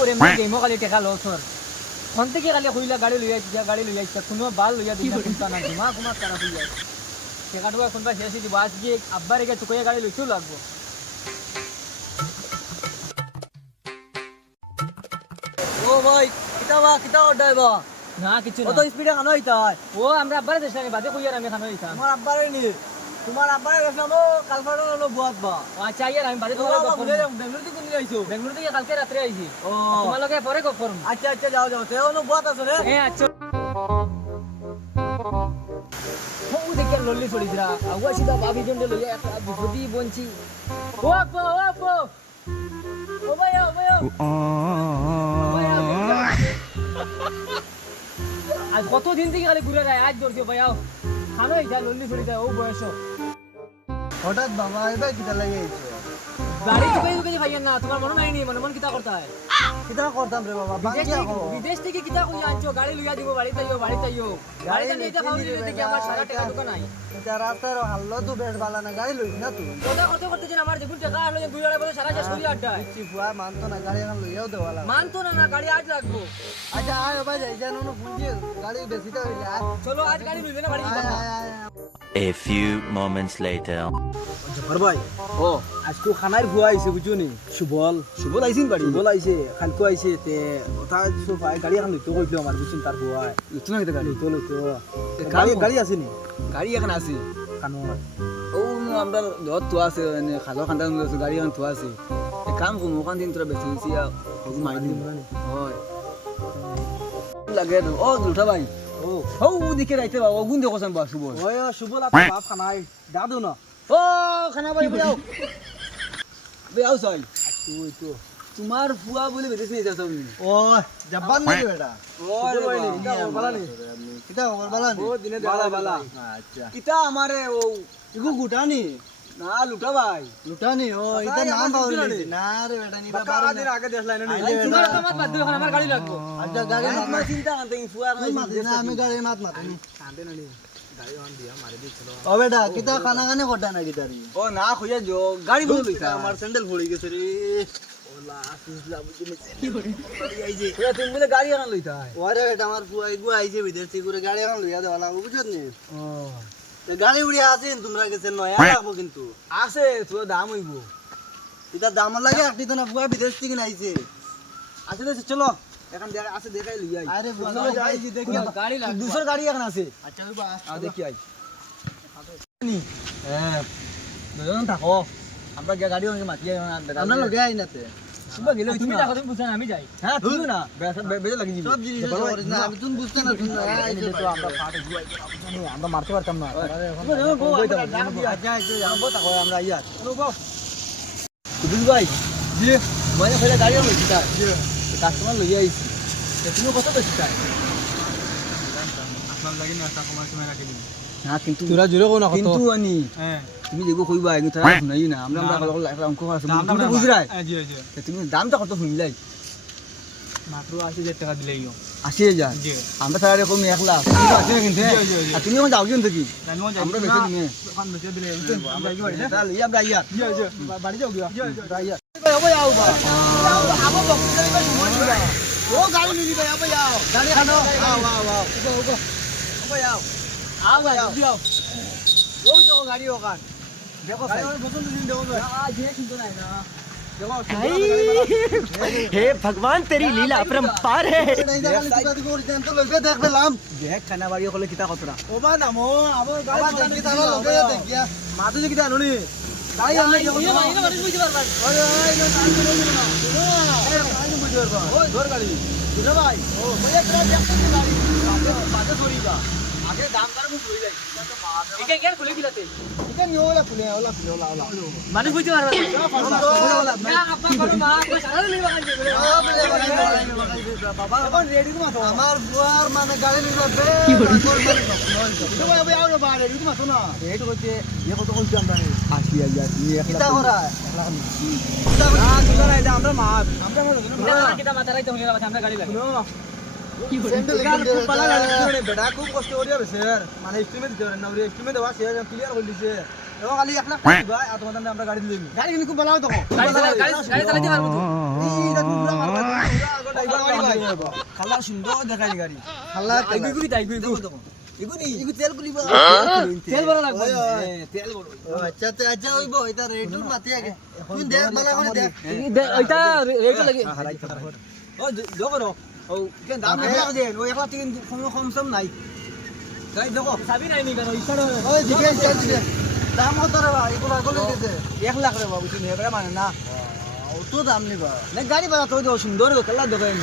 ওরে মই গেমো খালি টেকা লছ ওর ফোন থেকে খালি কইলা গাড়ি লইয়া যা গাড়ি লইয়া ইচ্ছা কোনো বাল লইয়া দিনা চিন্তা না ঘুমা ঘুমা তারা হই যায় টেকাটো কোনবা শেষ দিব আজ গিয়ে আব্বার এগে চুকইয়া গাড়ি লইতেও লাগবো। ও ভাই কিতা বা কিতা অর্ডার বা না কিছু না। স্পিডে খানো হইতা ও আমরা আব্বারে দেশ না বাদে কইয়ার আমি খানো দিতাম তোমার আব্বারে নি। তোমার আব্বারে গেছিলাম ও কালফাড়া হলো বুয়াত বা। আচ্ছা ইয়ার আমি বাদে তোমার তোমার করব। বেঙ্গলোর থেকে কোন আইছো বেঙ্গলোর থেকে কালকে রাত্রে আইছি ও তোমালোকে পরে গপ করুন আচ্ছা আচ্ছা যাও যাও। তেও নো বুয়াত আছে রে এ আচ্ছা। ও দেখি লল্লি ছড়িছিরা আগুয়া সিধা বাবি জন্ডে লইয়া একটা বিপদি বঞ্চি। ও আপো ও আপো ও ভাই ও ভাই আজ কত দিন থেকে খালি ঘুরে যায় আজ ধরছো ভাই আও খানো যা লল্লি ছড়ি যায় ও বয়স হঠাৎ বাবা এবার কিতা লাগে গাড়ি চুকাই চুকাই ভাইয়া না তোমার মনে নাই নি মনে মন কিতা করতা হয়? কিতা করতাম রে বাবা বিদেশ থেকে বিদেশ থেকে কিতা কই আনছো? গাড়ি লইয়া দিব বাড়িতে আইও বাড়িতে আইও গাড়িতে নিয়ে যা খাওয়া দিলে দেখি আমার সারা টাকা দোকান নাই। এটা রাস্তার হাল্লো তো বেশ বালা না গাড়ি লইছ না তুই। কথা করতে করতে যেন আমার দেখুন টাকা হলো দুই আড়াই বছর সারা শেষ করি আড্ডায়। চিপ বুয়া মানতো না গাড়ি এখন লইয়াও দেওয়া লাগে মানতো না না গাড়ি আজ লাগবো। আচ্ছা আয় বাবা যাই জানো না পুঁজি গাড়ি বেশি তো হইলে চলো আজ গাড়ি লইবে না বাড়ি A few moments later. জফর ভাই ও। আজকে খানার ভুয়া আইছে বুঝছ নি? সুবল। সুবল আইছিন বাড়ি সুবল আইছে খালকো আইছে তে ওটা সোফা গাড়ি এখন লইতো কইলো আমার বুঝছেন তার ভুয়া লইতো না গাড়ি। লইতো লইতো। গাড়ি গাড়ি আছে নি? গাড়ি এখন আছে। খানো ও আমরা দত তো আছে খালো আছে গাড়ি এখন তো আছে। এ কাম কম ওখান দিন তোরা বেশি বেশি হগু মারি দিন হয়। লাগে ও দুটা ভাই। ও ও দিকে রাইতে বা ও গুন দেখো সান বা সুবল ওই সুবল আপনি বাপ খানাই দাদু না। ও খানা বাড়ি বেয়াও বেয়াও সাই তুই তো তোমার ফুয়া বলে বেদেশ নিয়ে যাচ্ছ ও জাপান নাকি বেটা। ওই ওই কিটা বালা নি? কিতা খবর বালা নি? ও দিনে বালা বালা। আচ্ছা। কিটা আমারে ও ইগু গুটানি না লুটা ভাই লুটানি ও এটা নাম পাউলি বুঝলো নি। না রে বেটা নি বাবা দিন আগে দেখলাই না আইলে তোমার বেটা। তো আমার বাদ দিও, এখন আমার গাড়ি লাগবো আচ্ছা গাড়ি মাত আমার চিন্তা আনতে ফুয়া তুই মাত না আমি গাড়ি মাত মাত কান্দে না নি ও বেটা কিতা খানা খানে করতা না গিটারি ও না খুঁজে যো গাড়ি বলে লইতা আমার স্যান্ডেল ফুলি গেছে রে ওলা আসিসলা বুঝি নি কি করে আইছে ওরা তুমি বলে গাড়ি এখন লইতা ওরে বেটা আমার ফুয়া ইগু আইছে বিদেশ থেকে গাড়ি লইয়া দেওয়া লাগবো বুঝছ নি ও তে গাড়ি উড়িয়া আছেন তোমরা গেছে নয়া লাগবো কিন্তু। আছে তোর দাম হইব। এটা দাম লাগে একটি তো না ফুয়া বিদেশ থেকে আইছে আছে তো চলো। এখন দেখা আছে দেখাই লই আই আরে চলো যাই দেখি গাড়ি লাগবে। দুসর গাড়ি এখন আছে। আচ্ছা ওই বাস আ দেখি আই হ্যাঁ দুজন থাকো আমরা গাড়ি মাতি আমরা লগে আই নাতে। তুমি দেখো তুমি বুঝছ না আমি যাই। হ্যাঁ তুই না। বেজে লাগি সব জিনিস না আমি তুমি বুঝতে না তুমি আইছে তো আমরা ফাটে জুয়াই আমরা মারতে পারতাম না। আমরা ইয়ার ভাই জি। মানে ফেলে গাড়ি আমি লইছি কাস্টমার লই আইছি। তুমি কত বেশি তাই আপনার লাগে না টাকা মাছ মেরা কিনি না কিন্তু তোরা জোরে কোনা কিন্তু আনি। হ্যাঁ। তুমি যেগুলো কইবা এগুলো তারা শুনাই না। আমরা আমরা একটা অঙ্ক আছে তুমি বুঝরাই। জি জি। তুমি দামটা কত শুনলাই? মাত্র আশি হাজার টাকা দিলেই আশি হাজার? জি। আমরা সারা এরকম এক লাখ না কিন্তু হ্যাঁ? আর তুমি এখন যাও কিন্তু কি? আমরা বেশি দিনে দোকান বেচে দিলে আমরা কি বাড়ি তাহলে ইয়া আমরা ইয়া। জি জি। বাড়ি যাও গিয়া। জি জি। ইয়া ও গাড়ি নিলি ভাই আবে যাও। গাড়ি খানো আও আও আও আবে যাও। আও ভাই যাও ওই তো গাড়ি ওখান হে ভগবান তেরি লীলা অপরম্পার হে কিতা কতরা ওবা ভাই বুঝা ভাই ও মেয়ে তোরা দেখতে গাড়ি পাতে ধরিবা মানুষ বুঝতে পারবা মা আমার বুয়ার মানে গাড়ি নিবে বে তুমি আবে না রেডি হচ্ছে এ কত কইছি আমরা আসি আই আসি কিতা করা আমরা মাছ আমরা কিটা মাথা রাইতে আমরা গাড়ি বেটা খুব কষ্ট করিয়া বেসের মানে স্টিমে দিতে পারেন না ওরে স্টিমে দেওয়া সে ক্লিয়ার করে দিছে এবং খালি এক লাখ দিবা আর তোমাদের আমরা গাড়ি দিলাম গাড়ি কিন্তু খুব ভালো তো গাড়ি চালা- গাড়ি গাড়ি চালাতে পারব খালা সুন্দর দেখাই গাড়ি খালা আইগু তাই গুড়ি এগুনি ইগু তেল গুলিব তেল বড় লাগবে তেল বড় আচ্ছা তো আচ্ছা হইব এটা রেটুর মাতি আগে তুই দেখ বালা করে দেখ ওইটা রেট লাগে ও দেখো ও কেন দাম একলা দে ও একলা তিন কম কম সম নাই। গাই দেখো। চাবি নাই নি কেন? ইচ্ছা ওই দিকে দিকে দাম কত রে ভাই এগুলো গলে দিতে এক লাখ রে বাবু তুমি এবারে মানে না। তো দাম নিবা না গাড়ি ভাড়া তো দেখো সুন্দর কালা দোকান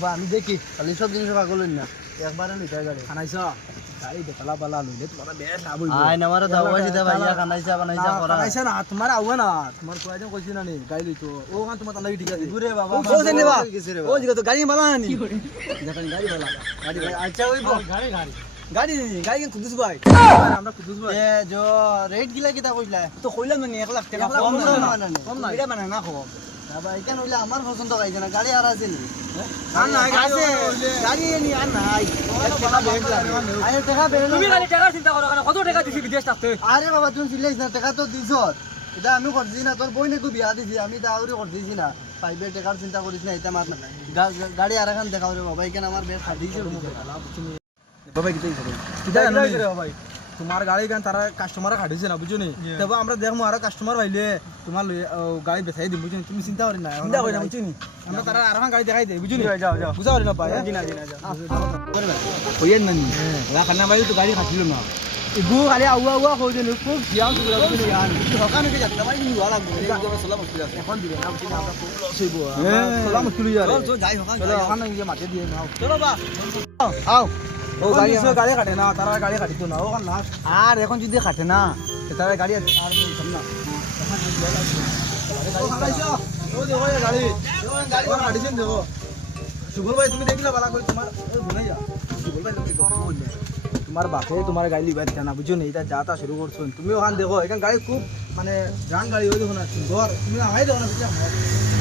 বা আমি দেখি। খালি সব জিনিস পাগল না। একবারে লিটার গাড়ি। খানাইছ? গাড়ি দেখালা বালা লইলে তোমার বেশ লাভ আই নামারে দাওয়া দিতে ভাইয়া খানাইছা বানাইছা করা। খানাইছ না তোমার আউয়া না তোমার কোয়াইতে কইছি না নি গাড়ি লইতো ও খান তোমার তান্ডা ঠিক আছে। ঘুরে বাবা ও কোসে নেবা ও জিগা তো গাড়ি বালা নি দেখেন গাড়ি বালা গাড়ি আচ্ছা হইব গাড়ি গাড়ি গাড়ি। গাড়ি কেন কুদুস ভাই আমরা কুদুস ভাই এ জো রেট গিলা কিতা কইলা? তো কইলাম না 1 লাখ টাকা কম কম না, না। না, না। কম না। এটা মানে না কম। বাবা এখান হইলে আমার পছন্দ না গাড়ি আর আছে নি। আর আরে বাবা তুমি চিল্লাইছ না টাকা তো দিছ। এটা আমি করছি না তোর বই নাকি বিয়া দিছি আমি দাউরি করতেছি না। পাইবে টাকার চিন্তা করিস না এটা গা- গাড়ি আর এখন দেখাও রে বাবা এখানে আমার বেশ দিছে। বাবা কি ভাই তোমার গাড়ি গান তারা কাস্টমার খাটিছে না বুঝছ নি? তবে আমরা দেখমু আর কাস্টমার পাইলে তোমার গাড়ি বেচাই দিম বুঝছ তুমি চিন্তা করি না চিন্তা করি না বুঝছ নি? আমরা তারা আর গাড়ি দেখাই দেই বুঝছ যাও যাও বুঝা করি না পাই হইয়েন না নি। না খানা ভাই তো গাড়ি খাটিলো না। ইগু খালি আউয়া আউয়া কই দেন খুব জিয়াম সুরা বুঝছ নি আন সকানে কে যাত্রা ভাই নি ওয়ালা গো সলা মুশকিল আছে। এখন দিবে না বুঝছ আমরা খুব লস হইবো সলা মুশকিল হই যাবে। চল যাই হকান চলো হকান গিয়ে মাঠে দিয়ে নাও। চলো বা। আও। ও গাড়ি গাড়ি কাটে না তারা গাড়ি কাটিতো না ওখান না। আর এখন যদি কাটে না তারা গাড়ি আর না। ভাই তুমি দেখলা বালা করে তোমার ভুলে যা। সুগল ভাই তুমি তোমার বাপে তোমার গাড়ি লিবার জানা বুঝছ না? এটা যাতা শুরু করছ। তুমি ওখান দেখো এখান গাড়ি খুব মানে রান গাড়ি ওই দেখো না সুন্দর তুমি আহাই দেখো না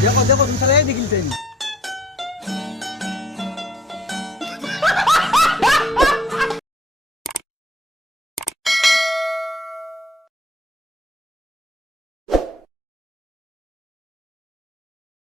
দেখো। দেখো তুমি সারা দেখিল চাইনি